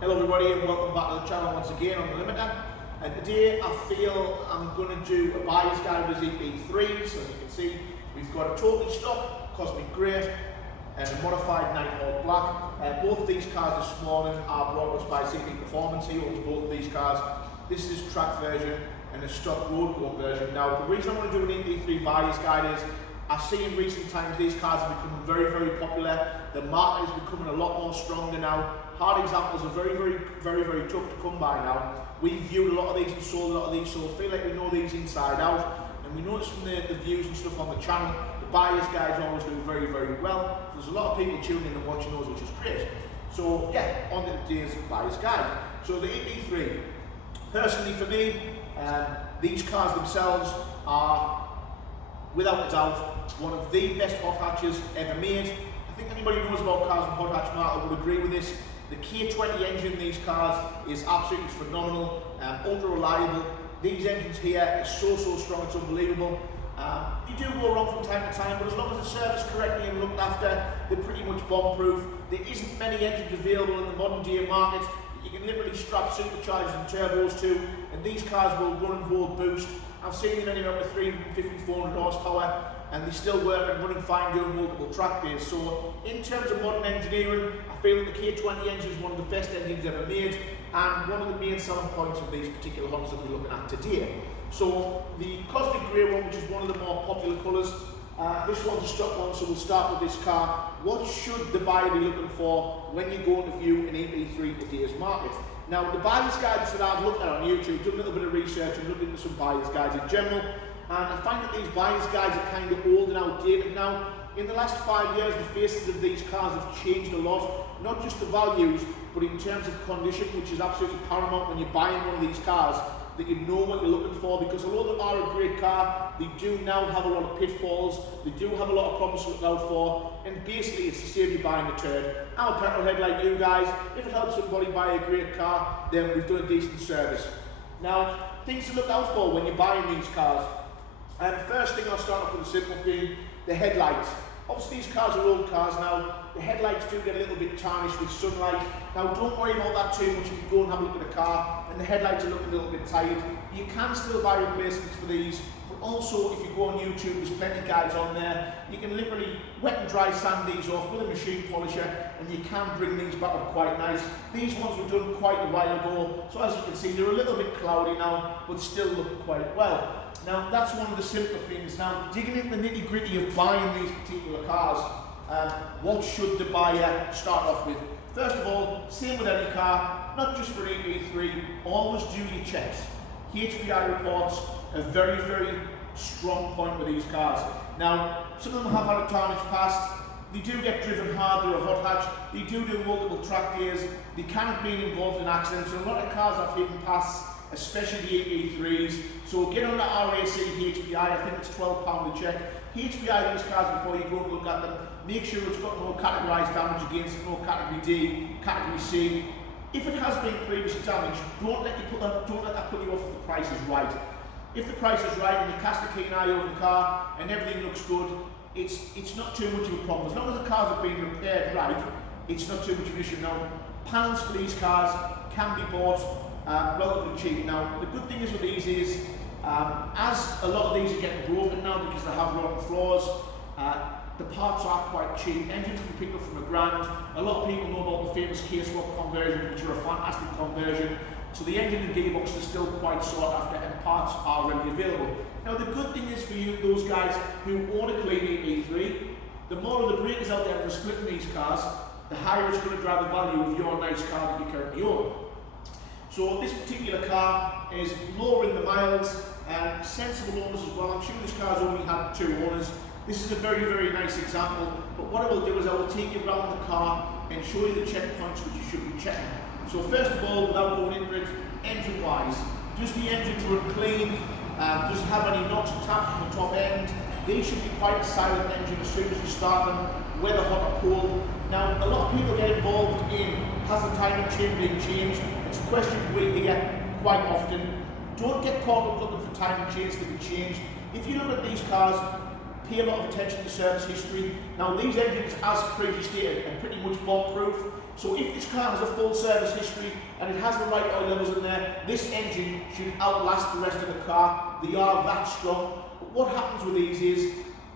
Hello everybody and welcome back to the channel once again on the Limiter. And today I feel I'm going to do a buyer's guide with EP3s. So as you can see, we've got a totally stock Cosmic Grey and a modified Nighthawk Black. Both of these cars this morning are brought to us by CP Performance. He owns both of these cars. This is track version and a stock road course version. Now the reason I want to do an EP3 buyer's guide is I see in recent times these cars are becoming very popular. The market is becoming a lot more stronger now. Hard examples are very tough to come by now. We've viewed a lot of these and sold a lot of these, so I feel like we know these inside out. And we notice from the views and stuff on the channel, the buyers guys always do very well. So there's a lot of people tuning in and watching those, which is great. So yeah, on to today's buyer's guide. So the EP3, personally for me, these cars themselves are without a doubt one of the best hot hatches ever made. I think anybody who knows about cars and hot hatch market would agree with this. The K20 engine in these cars is absolutely phenomenal, ultra reliable. These engines here are so strong, it's unbelievable. You do go wrong from time to time, but as long as they're serviced correctly and looked after, they're pretty much bomb-proof. There isn't many engines available in the modern day market that you can literally strap superchargers and turbos to, and these cars will run and hold boost. I've seen them anywhere up to 350, 400 horsepower, and they still work and running fine doing multiple track days. So in terms of modern engineering, I feel that the K20 engine is one of the best engines ever made, and one of the main selling points of these particular Hondas that we're looking at today. So the Cosmic Grey one, which is one of the more popular colours, this one's a stock one, so we'll start with this car. What should the buyer be looking for when you go to view an EP3 today's market? Now, the buyer's guides that I've looked at on YouTube, done a little bit of research and looked into some buyer's guides in general, and I find that these buyer's guides are kind of old and outdated now. In the last 5 years, the faces of these cars have changed a lot, not just the values, but in terms of condition, which is absolutely paramount when you're buying one of these cars, that you know what you're looking for, because although they are a great car, they do now have a lot of pitfalls, they do have a lot of problems to look out for, and basically it's to save you buying a turd. I'm a petrolhead like you guys. If it helps somebody buy a great car, then we've done a decent service. Now, things to look out for when you're buying these cars. And first thing, I'll start off with a simple thing, the headlights. Obviously these cars are old cars now, the headlights do get a little bit tarnished with sunlight. Now don't worry about that too much if you go and have a look at a car and the headlights are looking a little bit tired. You can still buy replacements for these, but also if you go on YouTube, there's plenty of guides on there. You can literally wet and dry sand these off with a machine polisher, and you can bring these back up quite nice. These ones were done quite a while ago, so as you can see they're a little bit cloudy now, but still look quite well. Now that's one of the simpler things. Now digging into the nitty gritty of buying these particular cars, what should the buyer start off with? First of all, same with any car, not just for EP3, always do your checks. HPI reports a very strong point with these cars. Now, some of them have had a tarnished past, they do get driven hard, they're a hot hatch, they do multiple track days, they can have been involved in accidents, so a lot of cars have hidden pasts, especially the EP3s. So get on the RAC HPI, I think it's £12 to check. HPI these cars before you go and look at them. Make sure it's got no categorised damage against it, no category D, category C. If it has been previously damaged, don't let that put you off if the price is right. If the price is right and you cast a keen eye over the car and everything looks good, it's not too much of a problem. As long as the cars have been repaired right, it's not too much of an issue. Now, panels for these cars can be bought relatively cheap. Now, the good thing is with these is, as a lot of these are getting broken now because they have rotten floors, the parts are quite cheap. Engines can pick up from £1,000. A lot of people know about the famous K-swap conversions, which are a fantastic conversion. So the engine and gearbox is still quite sought after, and parts are readily available. Now the good thing is for you, those guys who own a clean EP3, the more of the breakers out there for splitting these cars, the higher it's going to drive the value of your nice car that you currently own. So this particular car is lower in the miles and sensible owners as well. I'm sure this car's only had 2 owners. This is a very nice example, but what I will do is I will take you around the car and show you the checkpoints which you should be checking. So first of all, without going into it, engine wise, does the engine run clean? Does it have any knocks and taps from the top end? These should be quite a silent engine as soon as you start them, whether hot or cold. Now, a lot of people get involved in, has the timing chain been changed? It's a question we hear quite often. Don't get caught up looking for timing chains to be changed. If you look at these cars, pay a lot of attention to service history. Now these engines, as previously stated, are pretty much bomb-proof. So if this car has a full service history and it has the right oil levels in there, this engine should outlast the rest of the car. They are that strong. But what happens with these is,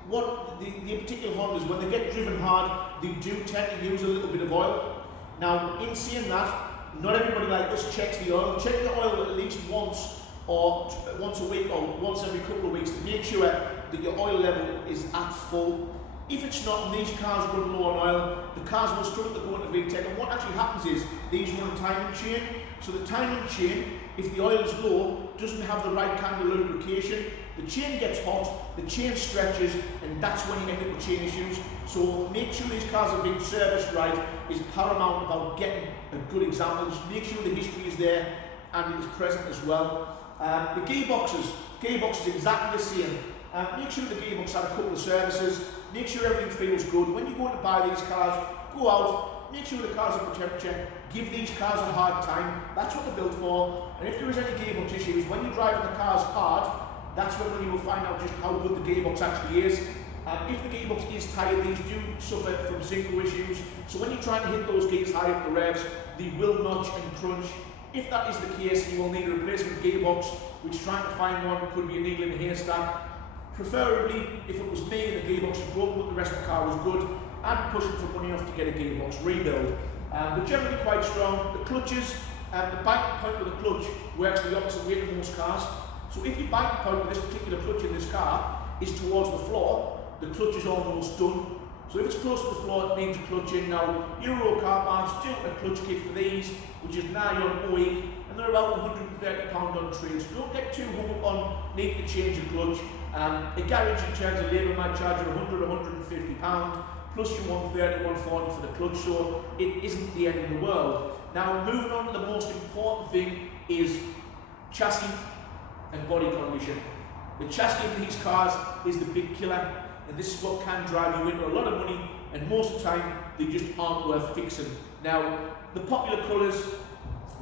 what the particular Hondas, when they get driven hard, they do tend to use a little bit of oil. Now, in saying that, not everybody like us checks the oil. Check the oil at least once a week or once every couple of weeks to make sure that your oil level is at full. If it's not, and these cars run low on oil, the cars will struggle to go into VTEC. And what actually happens is these run timing chain. So the timing chain, if the oil is low, doesn't have the right kind of lubrication. The chain gets hot, the chain stretches, and that's when you end up with chain issues. So make sure these cars are being serviced right is paramount about getting a good example. Just make sure the history is there and it is present as well. The gearboxes exactly the same. Make sure the gearbox had a couple of services. Make sure everything feels good. When you're going to buy these cars, go out, make sure the cars are temperature, give these cars a hard time. That's what they're built for. And if there is any gearbox issues, when you're driving the cars hard, that's when you will find out just how good the gearbox actually is. If the gearbox is tired, these do suffer from synchro issues. So when you're trying to hit those gears high up the revs, they will notch and crunch. If that is the case, you will need a replacement gearbox, which trying to find one could be a needle in a haystack. Preferably, if it was me and the gearbox was broken but the rest of the car was good, I'd be pushing for money enough to get a gearbox rebuild. But generally quite strong. The clutches, the biting point of the clutch works the opposite way to most cars. So if your biting point with this particular clutch in this car is towards the floor, the clutch is almost done. So if it's close to the floor, it needs a clutch in. Now, Euro car parts do a clutch kit for these, which is nigh on OE, and they're about £130 on trade. So don't get too hung up on needing to change a clutch. A garage in terms of labour might charge you £100, £150, plus you want £30, £140 for the clutch, so it isn't the end of the world. Now, moving on to the most important thing is chassis and body condition. The chassis of these cars is the big killer, and this is what can drive you into a lot of money, and most of the time they just aren't worth fixing. Now, the popular colours,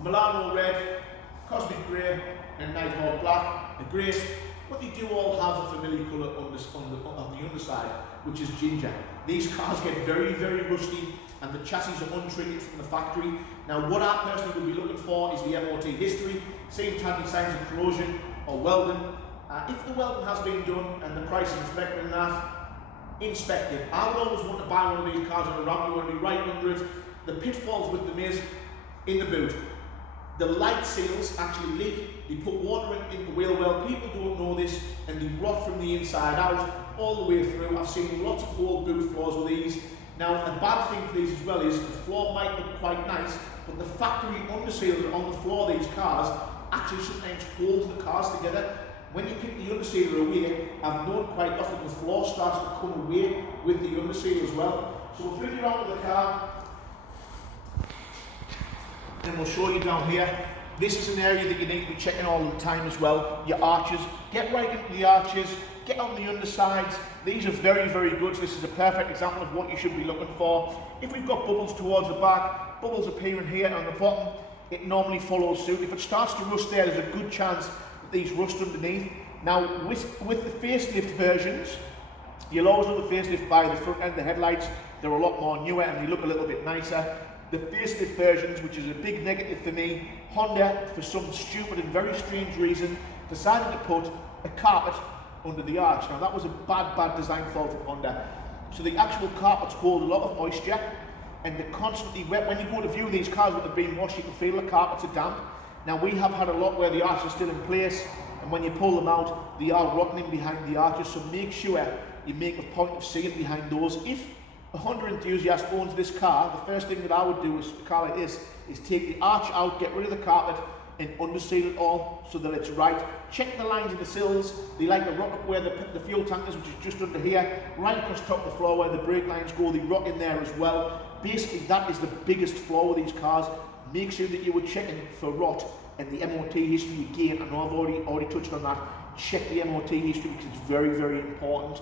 Milano red, Cosmic grey, and Nighthawk black are great, but they do all have a familiar colour on the underside, which is ginger. These cars get very, very rusty, and the chassis are untreated from the factory. Now, what I personally would be looking for is the MOT history, see if it has any signs of corrosion or welding. If the welding has been done and the price is reflected in that, inspect it. I would always want to buy one of these cars on a ramp. You want to be right under it. The pitfalls with them is in the boot. The light seals actually leak. They put water in the wheel well. People don't know this, and they rot from the inside out all the way through. I've seen lots of old boot floors with these. Now, a bad thing for these as well is the floor might look quite nice, but the factory undersealer on the floor of these cars actually sometimes holds the cars together. When you pick the undersealer away, I've known quite often the floor starts to come away with the undersealer as well. So we'll bring you around to the car, and we'll show you down here. This is an area that you need to be checking all the time as well. Your arches, get right into the arches, get on the undersides. These are very, very good. So this is a perfect example of what you should be looking for. If we've got bubbles towards the back, bubbles appearing here on the bottom, it normally follows suit. If it starts to rust there, there's a good chance that these rust underneath. Now, with the facelift versions, you'll always know the facelift by the front end, the headlights. They're a lot more newer and they look a little bit nicer. The facelift versions, which is a big negative for me, Honda, for some stupid and very strange reason, decided to put a carpet under the arch. Now that was a bad design fault of Honda. So the actual carpets hold a lot of moisture, and they're constantly wet. When you go to view these cars that have been washed, you can feel the carpets are damp. Now we have had a lot where the arches are still in place, and when you pull them out, they are rotting behind the arches. So make sure you make a point of seeing behind those. If a Honda enthusiast owns this car, the first thing that I would do with a car like this is take the arch out, get rid of the carpet, and underseal it all so that it's right. Check the lines of the sills. They like to rot up where the fuel tank is, which is just under here, right across top of the floor where the brake lines go. They rot in there as well. Basically, that is the biggest flaw with these cars. Make sure that you were checking for rot and the MOT history again. I know I've already touched on that. Check the MOT history because it's very, very important.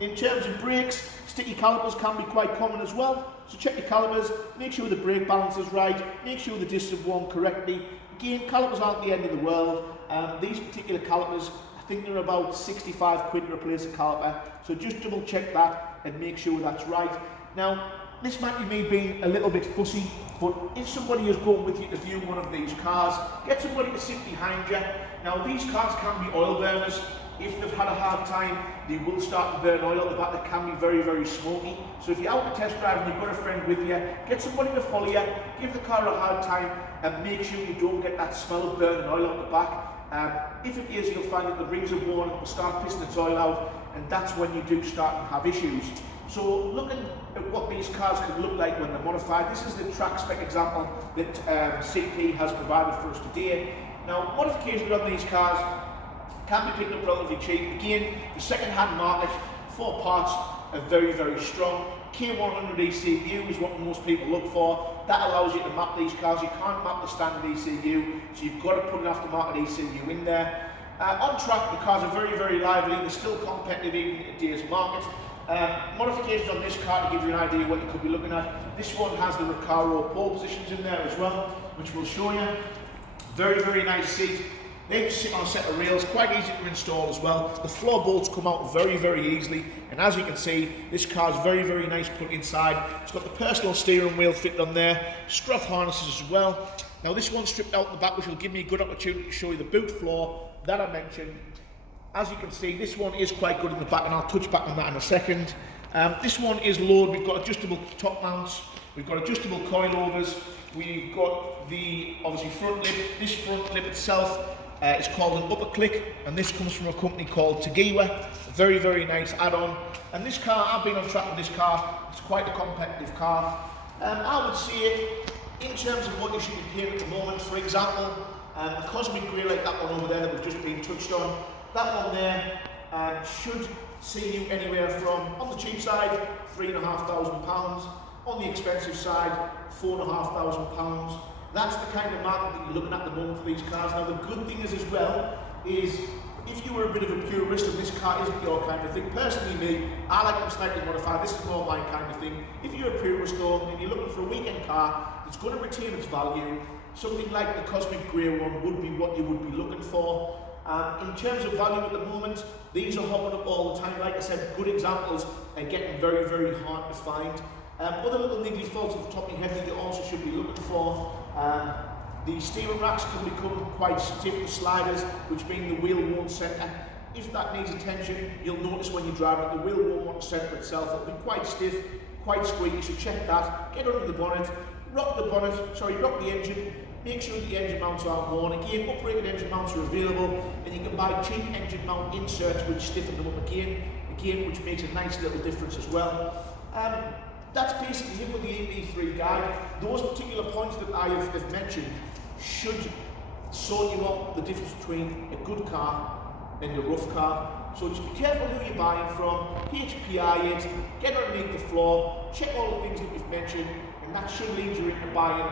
In terms of brakes, sticky calipers can be quite common as well. So check your calipers, make sure the brake balance is right, make sure the discs have worn correctly. Again, calipers aren't the end of the world. These particular calipers I think they're about 65 quid to replace a caliper, so just double check that and make sure that's right. Now, this might be me being a little bit fussy, but if somebody is going with you to view one of these cars, get somebody to sit behind you. Now, these cars can be oil burners. If they've had a hard time, they will start to burn oil at the back that can be very, very smoky. So if you're out to test drive and you've got a friend with you, get somebody to follow you, give the car a hard time, and make sure you don't get that smell of burning oil out the back. If it is, you'll find that the rings are worn, it will start pissing its oil out, and that's when you do start to have issues. So looking at what these cars could look like when they're modified, this is the track spec example that CP has provided for us today. Now, modifications on these cars can be picked up relatively cheap. Again, the second-hand market for parts are very, very strong. K100 ECU is what most people look for. That allows you to map these cars. You can't map the standard ECU, so you've got to put an aftermarket ECU in there. On track, the cars are very, very lively. They're still competitive even in today's market. Modifications on this car to give you an idea what you could be looking at. This one has the Recaro pole positions in there as well, which we'll show you. Very, very nice seat. They just sit on a set of rails, quite easy to install as well. The floor bolts come out very, very easily, and as you can see, this car is very, very nice put inside. It's got the personal steering wheel fitted on there, Struff harnesses as well. Now this one's stripped out the back, which will give me a good opportunity to show you the boot floor that I mentioned. As you can see, this one is quite good in the back, and I'll touch back on that in a second. This one is lowered. We've got adjustable top mounts, we've got adjustable coilovers, we've got the obviously front lip. This front lip itself is called an upper click, and this comes from a company called Tagiwa. Very, very nice add-on. And this car, I've been on track with this car. It's quite a competitive car. I would say, in terms of what you should be paying at the moment, for example, a cosmic grey like that one over there that we've just been touched on, that one there should see you anywhere from, on the cheap side, £3,500, on the expensive side, £4,500. That's the kind of market that you're looking at the moment for these cars. Now the good thing is as well, is if you were a bit of a purist and this car isn't your kind of thing, personally me, I like them slightly modified, this is more my kind of thing. If you're a purist though, and you're looking for a weekend car that's going to retain its value, something like the Cosmic Grey one would be what you would be looking for. In terms of value at the moment, these are hopping up all the time. Like I said, good examples are getting very, very hard to find. Other little niggly faults at the top of your head that you also should be looking for. The steering racks can become quite stiff with sliders, which mean the wheel won't centre. If that needs attention, you'll notice when you drive it, the wheel won't want to centre itself. It'll be quite stiff, quite squeaky, so check that. Get under the bonnet, rock the engine, make sure that the engine mounts aren't worn. Again, uprated engine mounts are available, and you can buy cheap engine mount inserts which stiffen them up again, which makes a nice little difference as well. That's basically it with the EP3 guide. Those particular points that I have mentioned should sort you out the difference between a good car and a rough car. So just be careful who you're buying from, HPI it, get underneath the floor, check all the things that we've mentioned, and that should lead you into buying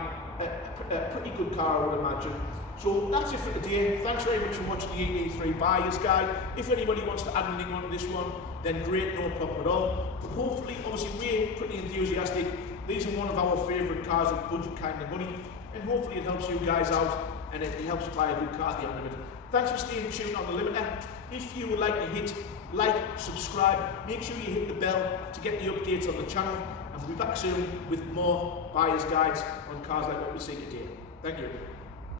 a pretty good car, I would imagine. So that's it for today. Thanks very much for watching the EP3 buyer's guide. If anybody wants to add anything on this one, then great, no problem at all. But hopefully, obviously, we're pretty enthusiastic. These are one of our favourite cars at budget kind of money, and hopefully it helps you guys out and it helps you buy a good car at the end of it. Thanks for staying tuned on the Limiter. If you would like to hit like, subscribe, make sure you hit the bell to get the updates on the channel, and we'll be back soon with more buyer's guides on cars like what we see today. Thank you.